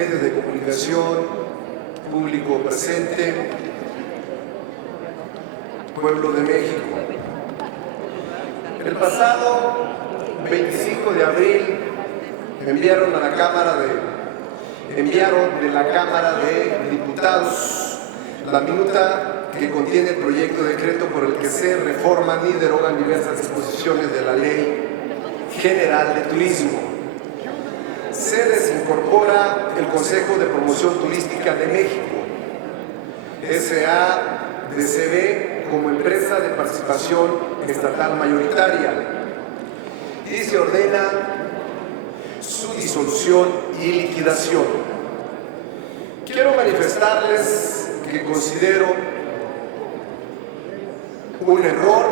medios de comunicación, público presente, pueblo de México. El pasado 25 de abril enviaron de la Cámara de Diputados la minuta que contiene el proyecto de decreto por el que se reforman y derogan diversas disposiciones de la Ley General de Turismo. Se desincorpora el Consejo de Promoción Turística de México, SADCB, como empresa de participación estatal mayoritaria, y se ordena su disolución y liquidación. Quiero manifestarles que considero un error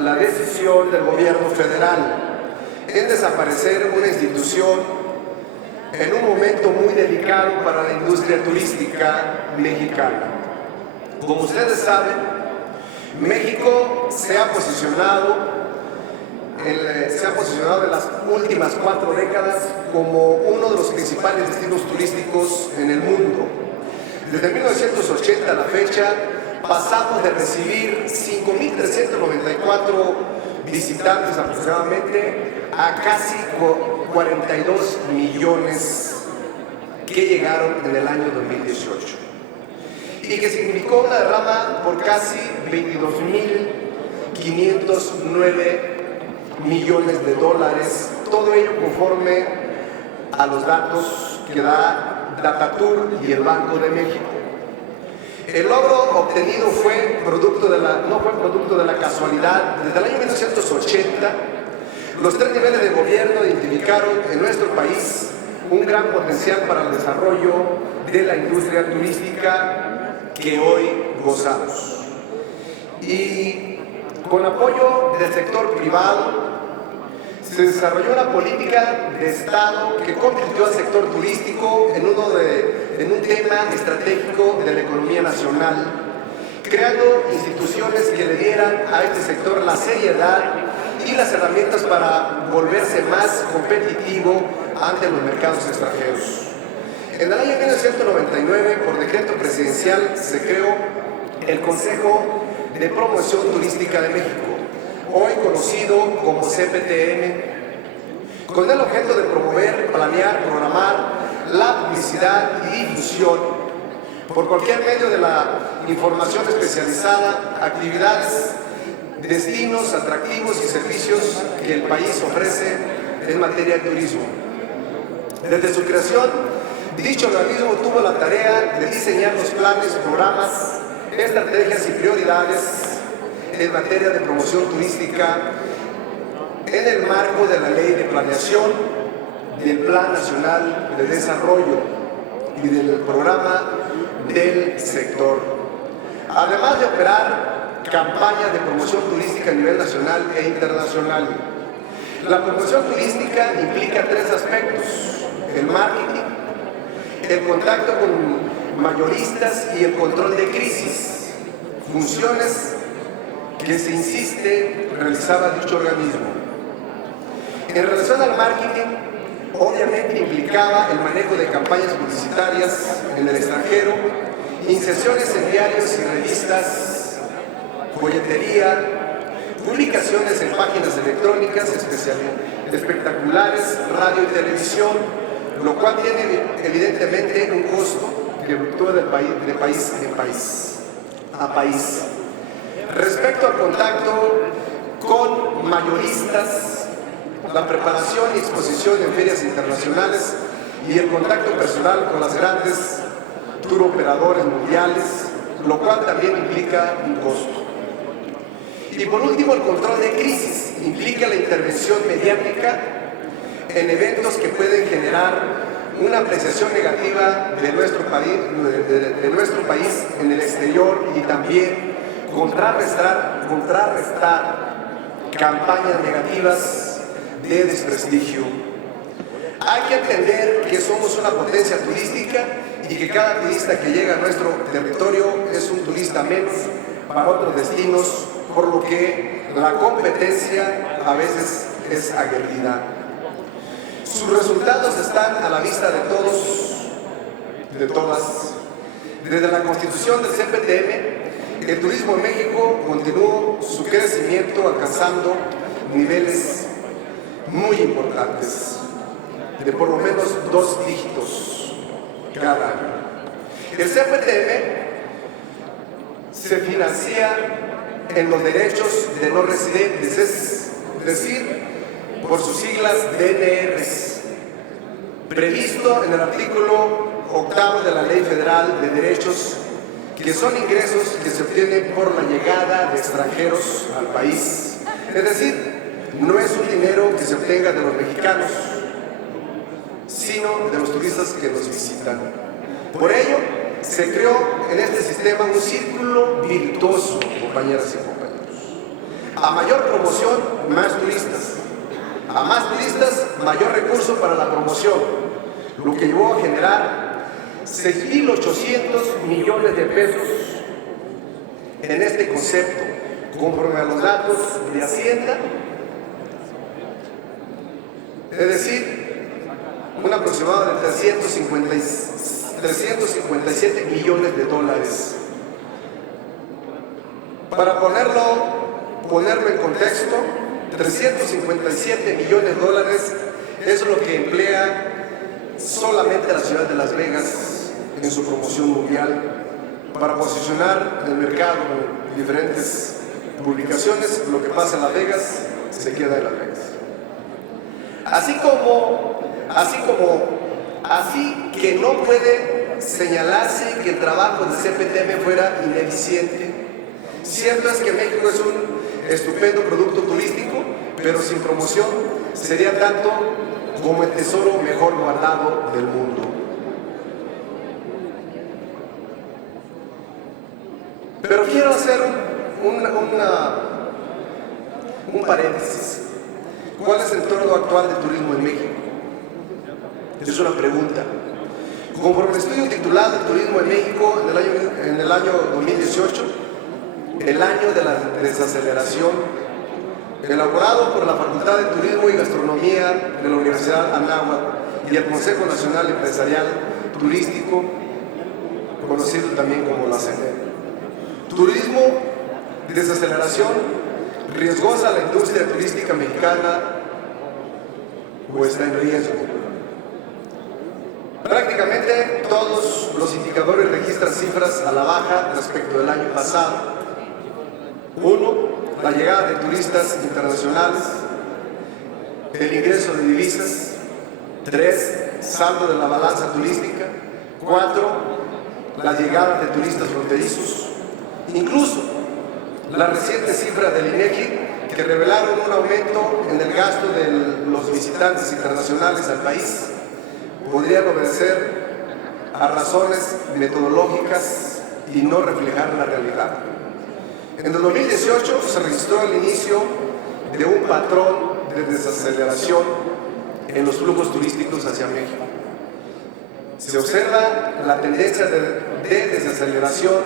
la decisión del gobierno federal en desaparecer una institución en un momento muy delicado para la industria turística mexicana. Como ustedes saben, México se ha posicionado en las últimas 4 décadas como uno de los principales destinos turísticos en el mundo. Desde 1980 a la fecha, pasamos de recibir 5.394 visitantes aproximadamente a casi 42 millones que llegaron en el año 2018 y que significó una derrama por casi 22.509 millones de dólares, todo ello conforme a los datos que da Datatur y el Banco de México. El logro obtenido no fue producto de la casualidad. Desde el año 1980, los 3 niveles de gobierno identificaron en nuestro país un gran potencial para el desarrollo de la industria turística que hoy gozamos. Y con apoyo del sector privado, se desarrolló una política de Estado que convirtió al sector turístico en un tema estratégico de la economía nacional, creando instituciones que le dieran a este sector la seriedad y las herramientas para volverse más competitivo ante los mercados extranjeros. En el año 1999, por decreto presidencial, se creó el Consejo de Promoción Turística de México, hoy conocido como CPTM, con el objeto de promover, planear, programar la publicidad y difusión por cualquier medio de la información especializada, actividades, destinos, atractivos y servicios que el país ofrece en materia de turismo. Desde su creación, dicho organismo tuvo la tarea de diseñar los planes, programas, estrategias y prioridades en materia de promoción turística en el marco de la Ley de Planeación, del Plan Nacional de Desarrollo y del Programa del Sector, además de operar campañas de promoción turística a nivel nacional e internacional. La promoción turística implica 3 aspectos: el marketing, el contacto con mayoristas y el control de crisis, funciones que se insiste realizaba dicho organismo. En relación al marketing, obviamente implicaba el manejo de campañas publicitarias en el extranjero, inserciones en diarios y revistas, folletería, publicaciones en páginas electrónicas, espectaculares, radio y televisión, lo cual tiene evidentemente un costo que fluctúa de país a país. Respecto al contacto con mayoristas, la preparación y exposición en ferias internacionales y el contacto personal con las grandes tour operadores mundiales, lo cual también implica un costo. Y por último, el control de crisis implica la intervención mediática en eventos que pueden generar una apreciación negativa de nuestro país en el exterior y también contrarrestar campañas negativas de desprestigio. Hay que entender que somos una potencia turística y que cada turista que llega a nuestro territorio es un turista menos para otros destinos, por lo que la competencia a veces es aguerrida. Sus resultados están a la vista de todos de todas. Desde la constitución del CPTM, el turismo en México continuó su crecimiento alcanzando niveles muy importantes, de por lo menos 2 dígitos cada año. El CPTM se financia en los derechos de no residentes, es decir, por sus siglas DNRs, previsto en el artículo 8 de la Ley Federal de Derechos, que son ingresos que se obtienen por la llegada de extranjeros al país. Es decir, no es un dinero que se obtenga de los mexicanos, sino de los turistas que nos visitan. Por ello, se creó en este sistema un círculo virtuoso, compañeras y compañeros. A mayor promoción, más turistas. A más turistas, mayor recurso para la promoción, lo que llevó a generar 6.800 millones de pesos en este concepto, conforme a los datos de Hacienda, es decir, un aproximado de 357 millones de dólares. Para ponerlo en contexto, 357 millones de dólares es lo que emplea solamente la ciudad de Las Vegas en su promoción mundial para posicionar en el mercado en diferentes publicaciones. Lo que pasa en Las Vegas se queda en Las Vegas. Así que no puede señalarse que el trabajo del CPTM fuera ineficiente. Cierto es que México es un estupendo producto turístico, pero sin promoción sería tanto como el tesoro mejor guardado del mundo. Pero quiero hacer un paréntesis. ¿Cuál es el entorno actual del turismo en México? Es una pregunta. Conforme el estudio titulado El turismo en México en el año 2018, el año de la desaceleración, elaborado por la Facultad de Turismo y Gastronomía de la Universidad Anáhuac y el Consejo Nacional Empresarial Turístico, conocido también como la CNE. Turismo, desaceleración, riesgosa la industria turística mexicana o está en riesgo. Prácticamente todos los indicadores registran cifras a la baja respecto del año pasado. 1. La llegada de turistas internacionales, el ingreso de divisas. 3. Saldo de la balanza turística. 4. La llegada de turistas fronterizos. Incluso la reciente cifra del INEGI, que revelaron un aumento en el gasto de los visitantes internacionales al país, podrían obedecer a razones metodológicas y no reflejar la realidad. En el 2018 se registró el inicio de un patrón de desaceleración en los flujos turísticos hacia México. Se observa la tendencia de desaceleración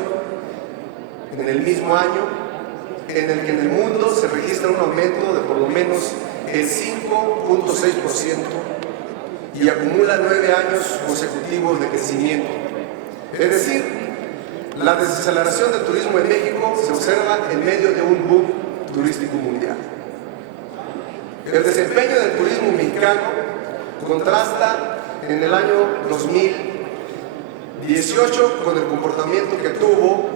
en el mismo año en el que en el mundo se registra un aumento de por lo menos el 5.6% y acumula 9 años consecutivos de crecimiento. Es decir, la desaceleración del turismo en México se observa en medio de un boom turístico mundial. El desempeño del turismo mexicano contrasta en el año 2018 con el comportamiento que tuvo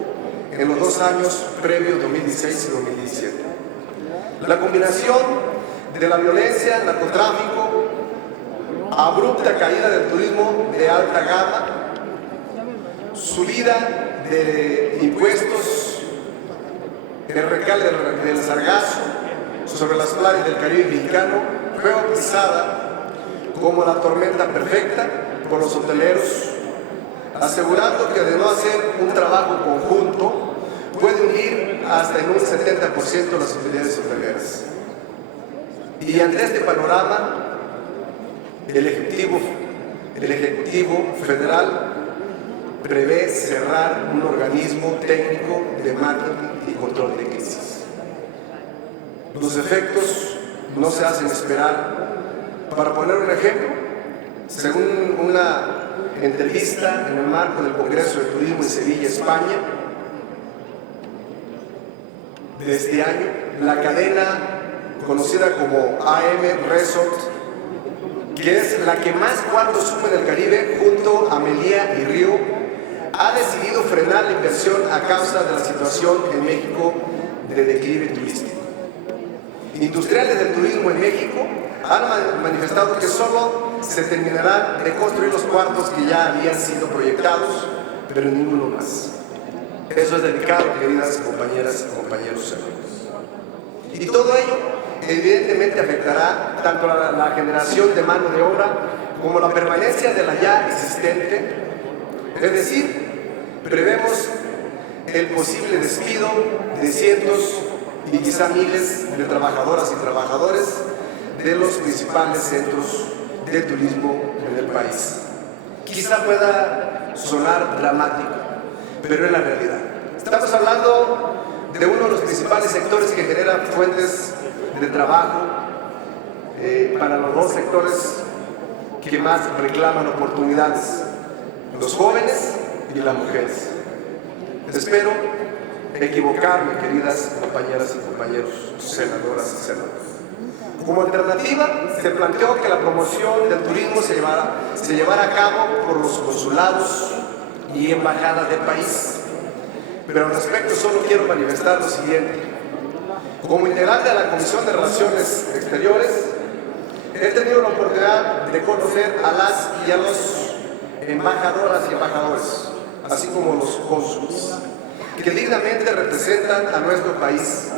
en los 2 años previos, 2016 y 2017. La combinación de la violencia, el narcotráfico, abrupta caída del turismo de alta gama, subida de impuestos, el recale del sargazo sobre las playas del Caribe mexicano, fue bautizada como la tormenta perfecta por los hoteleros, asegurando que de no hacer un trabajo conjunto puede hundir hasta en un 70% las utilidades hoteleras. Y ante este panorama, el Ejecutivo Federal prevé cerrar un organismo técnico de marketing y control de crisis. Los efectos no se hacen esperar. Para poner un ejemplo, Según una entrevista en el marco del Congreso de Turismo en Sevilla, España, de este año, la cadena conocida como AM Resort, que es la que más cuartos suma en el Caribe junto a Melilla y Río, ha decidido frenar la inversión a causa de la situación en México de declive turístico. Industriales del turismo en México han manifestado que solo se terminarán de construir los cuartos que ya habían sido proyectados, pero ninguno más. Eso es delicado, queridas compañeras y compañeros. Y todo ello evidentemente afectará tanto a la generación de mano de obra como la permanencia de la ya existente. Es decir, prevemos el posible despido de cientos y quizá miles de trabajadoras y trabajadores de los principales centros de turismo en el país. Quizá pueda sonar dramático, pero es la realidad. Estamos hablando de uno de los principales sectores que genera fuentes de trabajo para los dos sectores que más reclaman oportunidades: los jóvenes y las mujeres. Espero equivocarme, queridas compañeras y compañeros, senadoras y senadores. Como alternativa, se planteó que la promoción del turismo se llevara a cabo por los consulados y embajadas del país. Pero al respecto solo quiero manifestar lo siguiente. Como integrante de la Comisión de Relaciones Exteriores, he tenido la oportunidad de conocer a las y a los embajadoras y embajadores, así como los cónsules, que dignamente representan a nuestro país.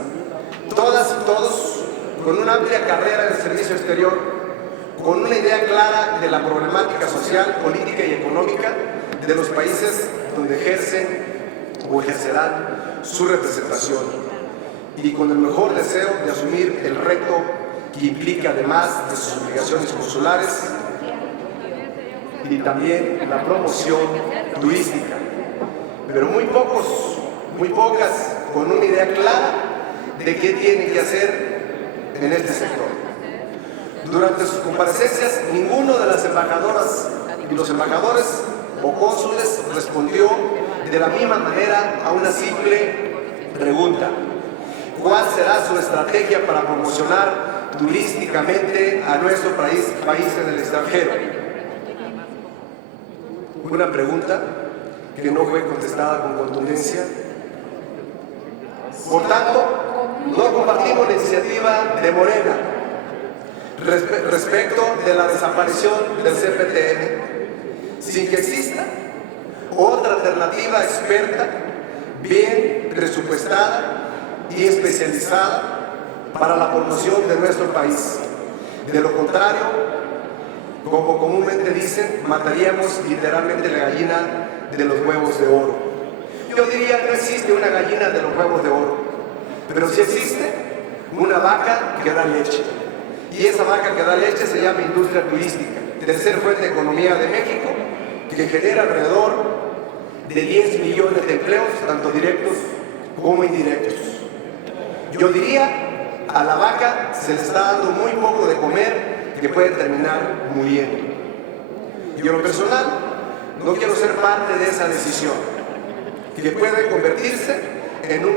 Todas y todos con una amplia carrera en el servicio exterior, con una idea clara de la problemática social, política y económica de los países donde ejercen o ejercerán su representación, y con el mejor deseo de asumir el reto que implica, además de sus obligaciones consulares, y también la promoción turística. Pero muy pocas con una idea clara de qué tienen que hacer en este sector. Durante sus comparecencias, ninguno de las embajadoras y los embajadores o cónsules respondió de la misma manera a una simple pregunta: ¿cuál será su estrategia para promocionar turísticamente a nuestro país en el extranjero? Una pregunta que no fue contestada con contundencia. Por tanto, no compartimos la iniciativa de Morena respecto de la desaparición del CPTM, sin que exista otra alternativa experta, bien presupuestada y especializada para la promoción de nuestro país. De lo contrario, como comúnmente dicen, mataríamos literalmente la gallina de los huevos de oro. Yo diría que no existe una gallina de los huevos de oro, pero sí existe una vaca que da leche. Y esa vaca que da leche se llama industria turística, tercera fuente de economía de México, que genera alrededor de 10 millones de empleos, tanto directos como indirectos. Yo diría, a la vaca se le está dando muy poco de comer, que puede terminar muriendo. Y en lo personal, no quiero ser parte de esa decisión, que puede convertirse en un